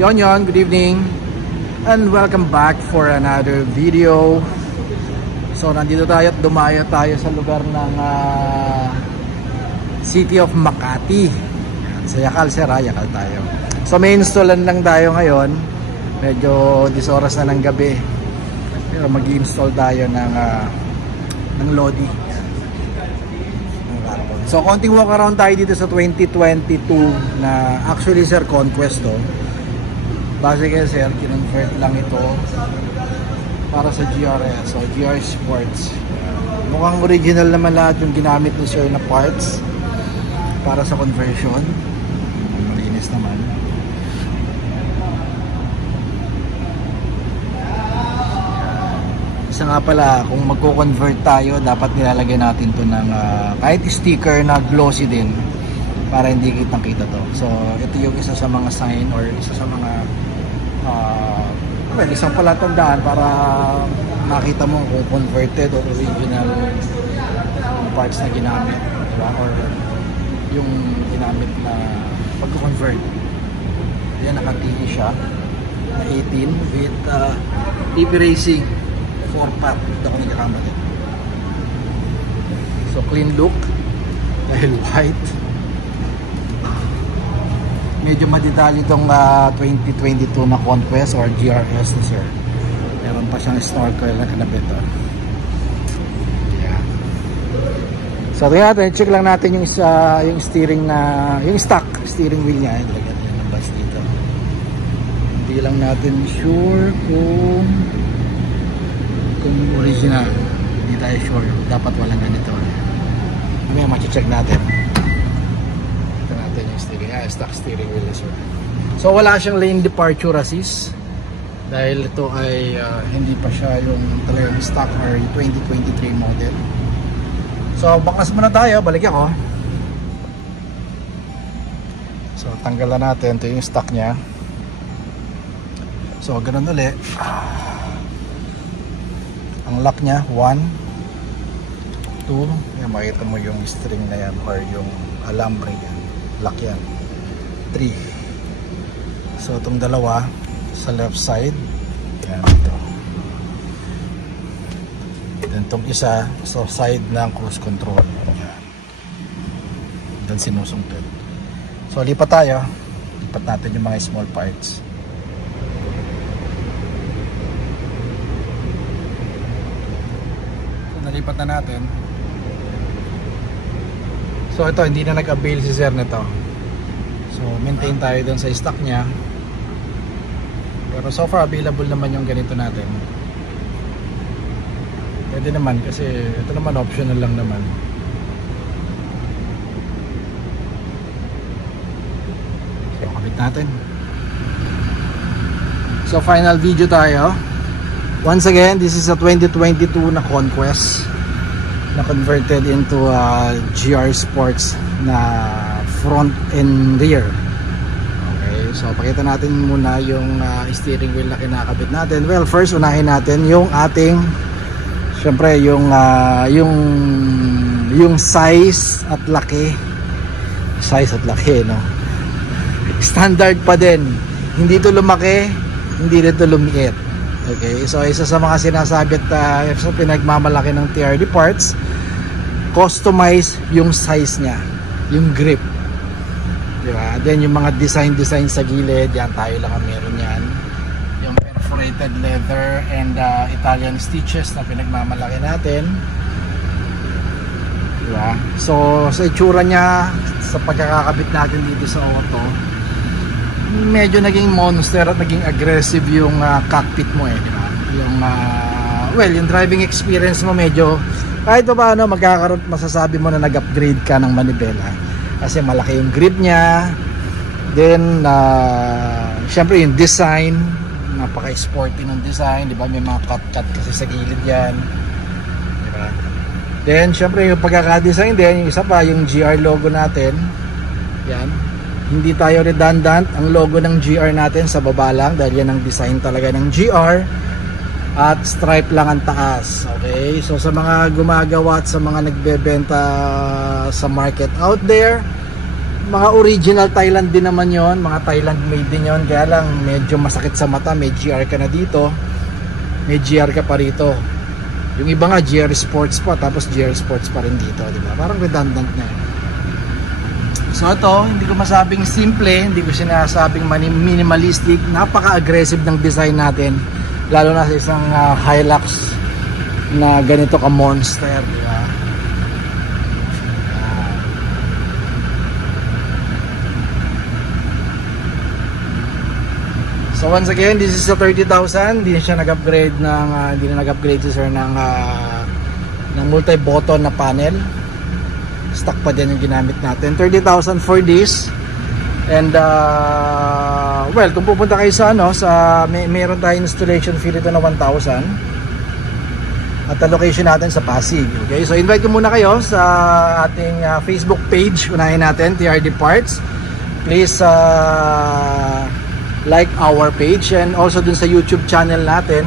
Yon, good evening and welcome back for another video. So nandito tayo at dumayo tayo sa lugar ng City of Makati. Sa Yakal, Yakal tayo. So may installan lang tayo ngayon. Medyo 10 oras na ng gabi. Pero mag-i-install tayo ng Lodi. So konting walk around tayo dito sa 2022 na actually sir Conquest to. Base kaya sir, kinonvert lang ito para sa GRS, so GR Sports. Mukhang original naman lahat yung ginamit ni sir na parts para sa conversion. Malinis naman. Isa nga pala, kung magko-convert tayo, dapat nilalagay natin to ng kahit sticker na glossy din para hindi kitang-kita to. So ito yung isa sa mga sign or isa sa mga isang palatandaan para makita mo kung converted or original parts na ginamit, diba? Or yung ginamit na pag-convert. Yan, naka-TE siya na 18 with TP Racing 4-pack. Ito ako nagkakamali. So clean look dahil white. Medyo madetali itong 2022 na Conquest or GRS na sir. Meron pa siyang snorkel na kanabit. Yeah. So tingnan natin, check lang natin yung steering na, yung stock steering wheel niya. Ilagyan natin yung bus dito. Hindi lang natin sure kung original. Hindi tayo sure. Dapat walang ganito. Mamaya ma-check natin. Stock steering wheel sir. So wala siyang lane departure assist dahil ito ay hindi pa siya yung talagang stock or 2023 model. So bakas muna tayo, balik ako. So tanggalan natin, ito yung stock nya. So ganun ulit. Ang lock nya 1 2, yan, makita mo yung string na yan or yung alambre yan, lock yan 3. So itong dalawa sa left side, yan ito. Then itong isa sa side ng cruise control, yan. Then sinusungtod. So lipat tayo, lipat natin yung mga small parts. So nalipat na natin. So ito, hindi na nag-avail si sir nito. So maintain tayo dun sa stock nya. Pero so far available naman yung ganito natin. Pwede naman kasi ito naman optional lang naman. So kapit natin. So final video tayo. Once again, this is a 2022 na Conquest na converted into GR Sports na front and rear. Okay, so pakita natin muna yung steering wheel na kinakabit natin. Well, first unahin natin yung ating syempre yung size at laki. Size at laki, no? Standard pa din. Hindi ito lumaki, hindi ito lumiit. Okay, so isa sa mga sinasabit sa pinagmamalaki ng TRD parts, customize yung size niya, yung grip. Diba? Then yung mga design sa gilid, yan tayo lang ang meron yan. Yung perforated leather and Italian stitches na pinagmamalaki natin. Diba? So sa itsura nya, sa pagkakakabit natin dito sa auto, medyo naging monster at naging aggressive yung cockpit mo diba? Yung well, yung driving experience mo medyo kahit pa paano magkakaroon, masasabi mo na nag-upgrade ka ng manibela. Kasi malaki yung grip niya. Then syempre yung design, napaka-sporty ng design, di ba? May mga cut kasi sa gilid yan, di ba? Then syempre yung pagkaka-design din, yung isa pa yung GR logo natin. Yan. Hindi tayo redundant. Ang logo ng GR natin sa baba lang dahil yan ang design talaga ng GR. At stripe lang ang taas. Okay, so sa mga gumagawa at sa mga nagbebenta sa market out there, mga original Thailand din naman yon, mga Thailand made din yon, kaya lang medyo masakit sa mata, may GR ka na dito, may GR ka pa rito. Yung iba nga GR Sports pa, tapos GR Sports pa rin dito, di ba? Parang redundant na yun. So ito, hindi ko masabing simple, hindi ko sinasabing minimalistic, napaka-aggressive ng design natin, lalo na sa isang Hilux na ganito ka monster, di ba? So once again, this is a 30,000. Hindi na siya nag-upgrade ng hindi na nag-upgrade si sir ng multi-button na panel. Stock pa din yung ginamit natin. 30,000 for this. And well, kung pupunta kayo sa meron tayong installation fee dito na 1,000. At ang location natin sa Pasig. Okay? So invite ko muna kayo sa ating Facebook page. Unahin natin, TRD Parts. Please like our page, and also dun sa YouTube channel natin,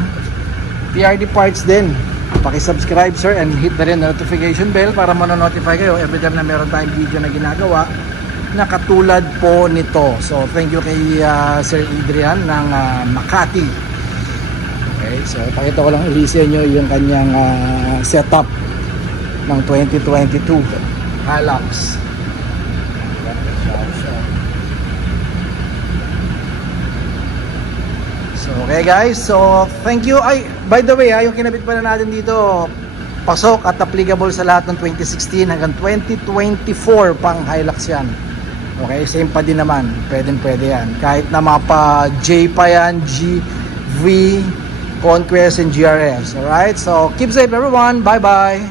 TRD Parts din. Paki-subscribe sir, and hit na rin the notification bell para mano-notify kayo every time na meron tayong video na ginagawa na katulad po nito. So thank you kay Sir Adrian ng Makati. Okay, so pakita ko lang ulit sa inyo yung kanyang setup ng 2022 Hilux. Okay guys, so thank you. Ay, by the way, yung kinabit pala natin dito, pasok at applicable sa lahat ng 2016 hanggang 2024 pang Hilux yan. Okay, same pa din naman, pwede yan. Kahit na mapa J pa yan, G, V, Conquest and GRS. Alright, so keep safe everyone, bye bye.